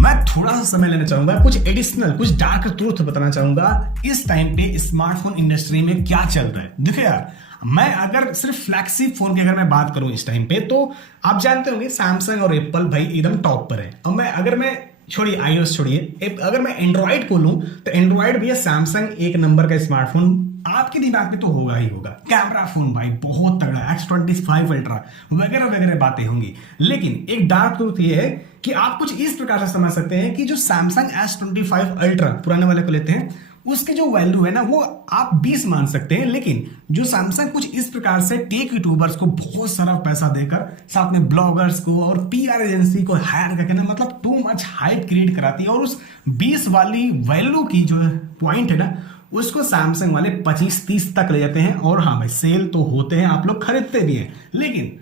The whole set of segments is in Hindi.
मैं थोड़ा सा समय लेना चाहूंगा, कुछ एडिशनल, कुछ डार्क ट्रूथ बताना चाहूंगा इस टाइम पे स्मार्टफोन इंडस्ट्री में क्या चल रहा है। देखो यार, मैं अगर सिर्फ फ्लैगशिप फोन की अगर मैं बात करूं इस टाइम पे, तो आप जानते होंगे सैमसंग और एप्पल भाई एकदम टॉप पर है। और अगर मैं छोड़िए iOS छोड़िए, अगर मैं एंड्रॉइड को लूं तो एंड्रॉइड भी है, सैमसंग एक नंबर का स्मार्टफोन आपके दिमाग में तो होगा ही होगा। कैमरा फोन भाई बहुत तगड़ा, X25 अल्ट्रा वगैरह वगैरह बातें होंगी। लेकिन एक डार्क ट्रूथ ये है कि आप कुछ इस प्रकार से समझ सकते हैं कि जो सैमसंग S25 अल्ट्रा पुराने वाले को लेते हैं, उसकी जो वैल्यू है ना वो आप 20 मान सकते हैं। लेकिन जो सैमसंग कुछ इस प्रकार से टेक यूट्यूबर्स को बहुत सारा पैसा देकर, साथ में ब्लॉगर्स को और PR एजेंसी को हायर करके ना, मतलब टू मच हाइप क्रिएट कराती है, और उस 20 वाली वैल्यू की जो पॉइंट है ना, उसको सैमसंग वाले 25-30 तक ले जाते हैं। और हाँ भाई, सेल तो होते हैं, आप लोग खरीदते भी हैं। लेकिन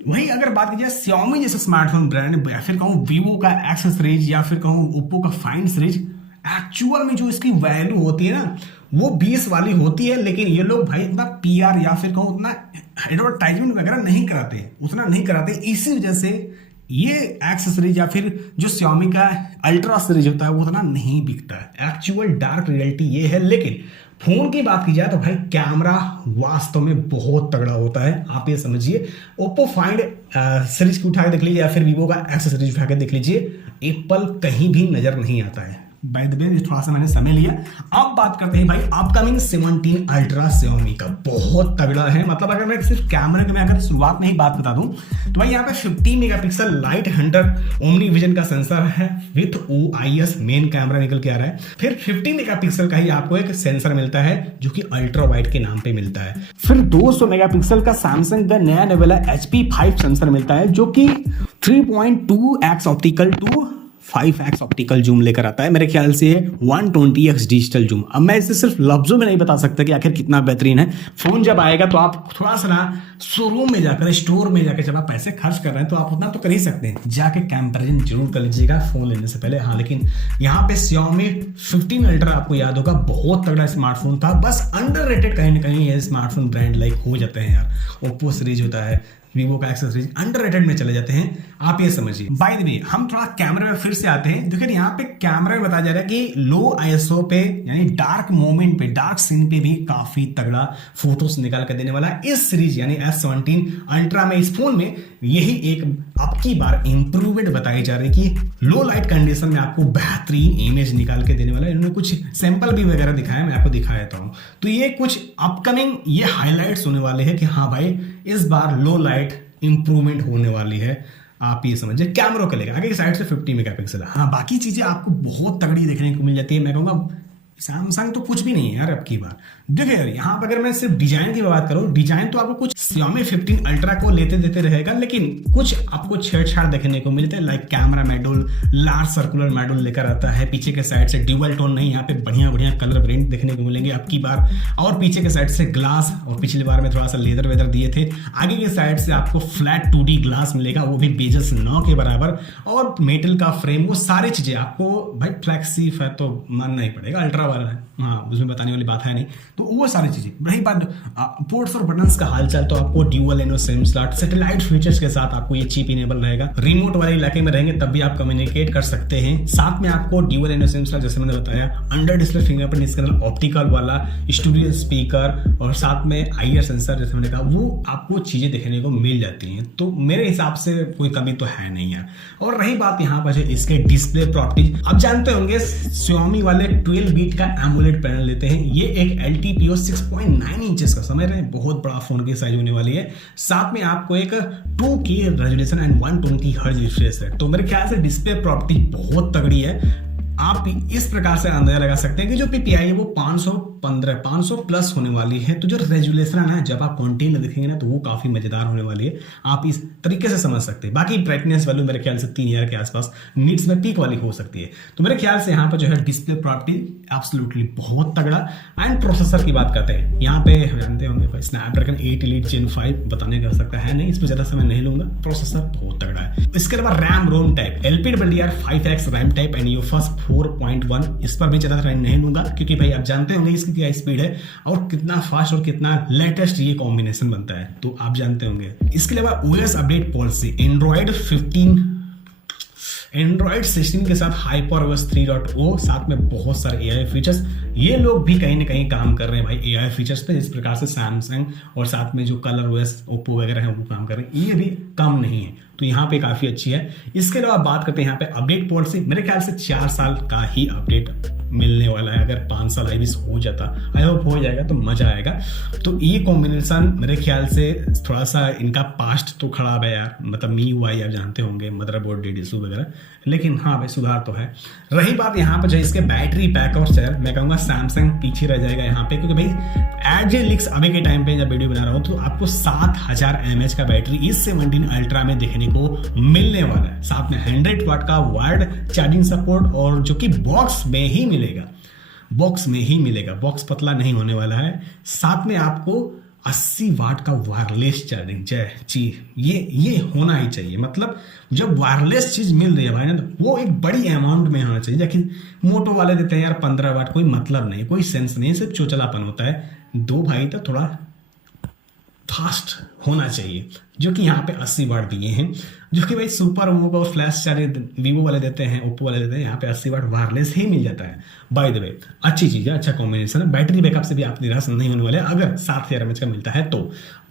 वही अगर बात की जाए Xiaomi जैसे स्मार्टफोन ब्रांड, या फिर कहूँ वीवो का एक्स सीरीज, या फिर कहूँ ओप्पो का फाइंड सीरीज, एक्चुअल में जो इसकी वैल्यू होती है ना वो 20 वाली होती है। लेकिन ये लोग भाई इतना PR या फिर कहूँ उतना एडवर्टाइजमेंट वगैरह नहीं कराते, उतना नहीं कराते। इसी वजह से ये एक्स सीरीज या फिर जो Xiaomi का अल्ट्रा सीरीज होता है वो उतना नहीं बिकता है। एक्चुअल डार्क रियलिटी ये है। लेकिन फोन की बात की जाए तो भाई कैमरा वास्तव में बहुत तगड़ा होता है। आप ये समझिए, ओप्पो फाइंड सीरीज को उठा के देख लीजिए, या फिर वीवो का एक्स सीरीज उठा के देख लीजिए, एप्पल कहीं भी नजर नहीं आता है। बाय द वे थोड़ा सा मैंने समय लिया। अब बात करते हैं भाई अपकमिंग 17 अल्ट्रा Xiaomi का, बहुत तगड़ा है। मतलब अगर मैं सिर्फ कैमरे की मैं अगर शुरुआत में ही बात बता दूं तो भाई यहाँ पे 50 megapixel light Hunter omni vision का सेंसर है विथ OIS मेन कैमरा निकल के आ रहा है। फिर 50 मेगापिक्सल का ही आपको एक सेंसर मिलता है जो कि अल्ट्रा वाइड के नाम पे मिलता है। फिर 200 मेगापिक्सल का सैमसंग का नया लेवल HP5 सेंसर मिलता है जो कि 3.2x optical to 5x optical zoom लेकर आता है। मेरे ख्याल से 120x डिजिटल जूम। अब मैं इसे सिर्फ लफ्जों में नहीं बता सकता कि आखिर कितना बेहतरीन है। फोन जब आएगा तो आप थोड़ा सा ना शोरूम में जाकर, स्टोर में जाकर, जब आप पैसे खर्च कर रहे हैं तो आप उतना तो कर ही सकते हैं, जाके कंपैरिजन जरूर कर लीजिएगा फोन लेने से पहले। हाँ, लेकिन यहाँ पे Xiaomi 15 अल्ट्रा आपको याद होगा, बहुत तगड़ा स्मार्टफोन था। बस अंडररेटेड कहीं ना कहीं ये स्मार्टफोन ब्रांड लाइक हो जाते हैं यार। ओप्पो सीरीज होता है, वीवो का एक्स सीरीज अंडररेटेड में चले जाते हैं, आप ये समझिए। बाय द वे हम थोड़ा कैमरे में फिर से आते हैं। देखिए यहाँ पे कैमरा में बताया जा रहा है कि लो ISO पे, यानी डार्क मोमेंट पे, डार्क सीन पे भी काफी तगड़ा फोटोज निकाल कर देने वाला है इस सीरीज यानी S17 अल्ट्रा में। इस फोन में यही एक अब की बार इंप्रूवमेंट बताई जा रही है कि लो लाइट कंडीशन में आपको बेहतरीन इमेज निकाल के देने वाला है। इन्होंने कुछ सैंपल भी वगैरह दिखाया, मैं आपको दिखा देता हूँ। तो ये कुछ अपकमिंग ये हाईलाइट्स होने वाले हैं कि हाँ भाई इस बार लो लाइट इंप्रूवमेंट होने वाली है। आप ये समझिए कैमरों के लेकर आगे की साइड से 50 मेगापिक्सल। हाँ, बाकी चीजें आपको बहुत तगड़ी देखने को मिल जाती है। मैं कहूँगा सैमसंग तो कुछ भी नहीं है यार अब की बार। देखिए यार, यहाँ पर अगर मैं सिर्फ डिजाइन की बात करूँ, डिजाइन तो आपको कुछ Xiaomi 15 अल्ट्रा को लेते देते रहेगा, लेकिन कुछ आपको छेड़छाड़ देखने को मिलता है। Like camera module large circular module लेकर आता है, पीछे के साइड से ड्यूअल टोन नहीं, यहाँ पे बढ़िया बढ़िया कलर वेरिएंट देखने को मिलेंगे अब की बार। और पीछे के साइड से ग्लास, और पिछली बार में थोड़ा सा लेदर वेदर दिए थे। आगे के साइड से आपको फ्लैट 2D ग्लास मिलेगा, वो भी बेजस 9 के बराबर, और मेटल का फ्रेम। वो सारी चीजें आपको भाई फ्लैगशिप है तो मानना ही पड़ेगा, अल्ट्रा वाला है, हाँ उसमें बताने वाली बात है नहीं। तो वो सारी चीजें रही। बात पोर्ट्स और बटन्स का हालचाल, तो आपको ड्यूअल एनो सिम स्लॉट सैटेलाइट फीचर्स के साथ आपको ये चिप इनेबल रहेगा। रिमोट वाले इलाके में रहेंगे तब भी आप कम्युनिकेट कर सकते हैं। साथ में आपको ड्यूअल एनो सिम स्लॉट, जैसे मैंने बताया, under display fingerprint scanner, optical वाला स्टूडियो स्पीकर, और साथ में IR सेंसर, जैसे मैंने कहा, वो आपको चीजें देखने को मिल जाती हैं। तो मेरे हिसाब से कोई कमी तो है नहीं है। और रही बात यहाँ पर इसके डिस्प्ले प्रॉपर्टीज, आप जानते होंगे Xiaomi वाले 12 बीट का एमोलेड पैनल लेते हैं। ये एक LTPO 6.9 इंचेस का, समझ रहे हैं, बहुत बड़ा फोन की साइज होने वाली है। साथ में आपको एक 2K resolution and 120 hertz refresh है। तो मेरे ख्याल से डिस्प्ले प्रॉपर्टी बहुत तगड़ी है। आप इस प्रकार से अंदाजा लगा सकते हैं कि जो PPI है वो 500 प्लस होने वाली है। तो जो रेजुलेशन है, जब आप कंटेंट देखेंगे ना, तो वो काफी मजेदार होने वाली है। आप इस तरीके से समझ सकते हैं। बाकी ब्राइटनेस वैल्यू मेरे ख्याल से 3000 के आसपास निट्स में पीक वाली हो सकती है। तो मेरे ख्याल से यहाँ पर जो है डिस्प्ले प्रॉपर्टी एब्सोल्युटली बहुत तगड़ा। एंड प्रोसेसर की बात करते हैं, यहाँ पे जानते होंगे स्नैपड्रैगन 8 Elite Gen 5 बताने का सकता है नहीं, इसमें ज्यादा समय नहीं लूंगा, प्रोसेसर बहुत तगड़ा है। इसके अलावा RAM ROM type LPDDR5X RAM type and UFS 4.1, इस पर भी ज्यादा टाइम नहीं लूंगा, क्योंकि भाई आप जानते होंगे इसकी क्या स्पीड है और कितना फास्ट और कितना लेटेस्ट ये कॉम्बिनेशन बनता है, तो आप जानते होंगे। इसके अलावा OS update policy Android 15 Android 16 के साथ HyperOS 3.0, साथ में बहुत सारे AI फीचर्स। ये लोग भी कहीं ना कहीं काम कर रहे हैं भाई AI फीचर्स पे, जिस प्रकार से सैमसंग और साथ में जो ColorOS ओप्पो वगैरह है वो काम कर रहे हैं, ये भी कम नहीं है, तो यहाँ पे काफी अच्छी है। इसके अलावा बात करते हैं यहाँ पे अपडेट पॉलिसी। मेरे ख्याल से 4 साल का ही अपडेट मिलने वाला है। अगर 5 साल आई हो जाता, आई होप हो जाएगा तो मजा आएगा। तो ये कॉम्बिनेशन मेरे ख्याल से थोड़ा सा इनका पास्ट तो खराब है यार, मतलब MIUI आप जानते होंगे, मदरबोर्ड DDSU वगैरह, लेकिन हाँ भाई सुधार तो है। रही बात यहाँ पर जो इसके बैटरी बैकअप से, मैं कहूँगा सैमसंग पीछे रह जाएगा यहाँ पे, क्योंकि भाई एज ए लिक्स अभी के टाइम पे जब वीडियो बना रहा हूँ तो आपको 7000 mAh का बैटरी इस 17 अल्ट्रा में देखने को मिलने वाला है। साथ में 100 वाट का वायर्ड चार्जिंग सपोर्ट, और जो कि बॉक्स में ही मिलेगा, बॉक्स पतला नहीं होने वाला है। साथ में आपको 80 वाट का वायरलेस चार्जिंग ये होना ही चाहिए। मतलब जब वायरलेस चीज मिल रही है भाई ना, तो वो एक बड़ी अमाउंट में होना चाहिए। लेकिन मोटो वाले देते हैं यार 15 वाट, कोई मतलब नहीं, कोई सेंस नहीं, सिर्फ चोचलापन होता है। दो भाई तो थोड़ा फास्ट होना चाहिए, जो कि यहाँ पे 80 वाट दिए हैं, जो कि भाई सुपर वो और फ्लैश चार्जर वीवो वाले देते हैं, ओप्पो वाले देते हैं, यहाँ पे 80 वाट वायरलेस ही मिल जाता है। बाय द वे अच्छी चीज़ है, अच्छा कॉम्बिनेशन है। बैटरी बैकअप से भी आप निराश नहीं होने वाले अगर 7000 mAh का मिलता है तो।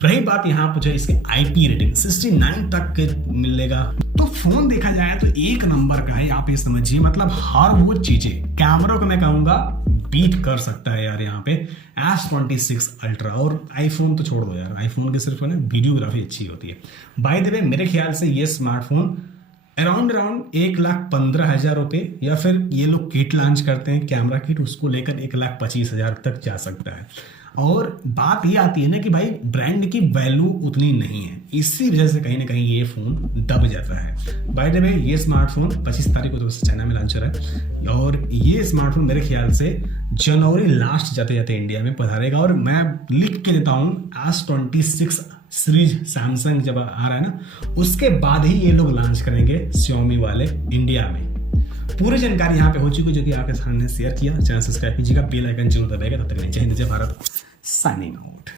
रही बात यहाँ पर जो इसके IP रेटिंग 69 तक के मिलेगा, तो फोन देखा जाए तो एक नंबर का है, आप ये समझिए। मतलब हर वो चीजें, कैमरा को मैं कहूँगा बीट कर सकता है यार यहाँ पे S26 अल्ट्रा, और आईफोन तो छोड़ दो यार, आईफोन के सिर्फ ना वीडियोग्राफी अच्छी होती है। बाय द वे मेरे ख्याल से ये स्मार्टफोन अराउंड 1,15,000 रुपये, या फिर ये लोग किट लॉन्च करते हैं कैमरा किट, उसको लेकर 1,25,000 तक जा सकता है। और बात ये आती है ना कि भाई ब्रांड की वैल्यू उतनी नहीं है, इसी वजह से कहीं ना कहीं ये फोन दब जाता है। बाय द वे ये स्मार्टफोन 25 तारीख को तो चाइना में लॉन्च हो रहा है, और ये स्मार्टफोन मेरे ख्याल से जनवरी लास्ट जाते जाते इंडिया में पधारेगा। और मैं लिख के देता हूँ S26 सीरीज सैमसंग जब आ रहा है ना, उसके बाद ही ये लोग लॉन्च करेंगे Xiaomi वाले इंडिया में। पूरी जानकारी यहाँ पे हो चुकी है, जो कि आपके सामने शेयर किया। चैनल सब्सक्राइब कीजिएगा, बेल आइकन जरूर दबाएगा। तब तक जय हिंद जय भारत, साइनिंग आउट।